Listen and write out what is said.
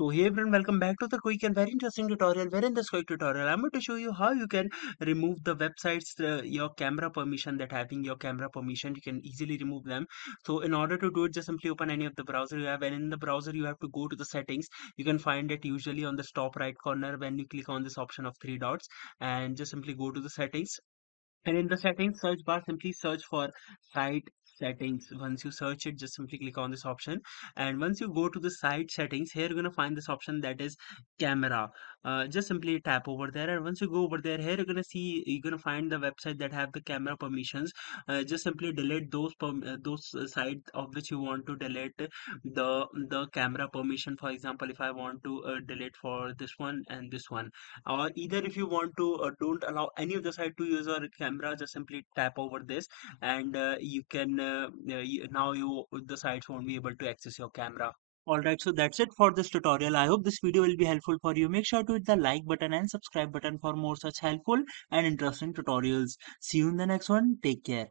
So hey everyone, welcome back to the quick and very interesting tutorial. Where in this quick tutorial I'm going to show you how you can remove the websites your camera permission, that having your camera permission you can easily remove them. So in order to do it, just simply open any of the browser you have, and in the browser you have to go to the settings. You can find it usually on the top right corner when you click on this option of three dots, and just simply go to the settings. And in the settings search bar, simply search for site settings. Once you search it, just simply click on this option. And once you go to the site settings, here you're going to find this option that is camera. Just simply tap over there. And once you go over there, here you're going to see, you're going to find the website that have the camera permissions. Just simply delete those sites of which you want to delete the camera permission. For example, if I want to delete for this one and this one, or either if you want to don't allow any of the site to use your camera, just simply tap over this, and you can now you the sites won't be able to access your camera. Alright, so that's it for this tutorial. I hope this video will be helpful for you. Make sure to hit the like button and subscribe button for more such helpful and interesting tutorials. See you in the next one. Take care.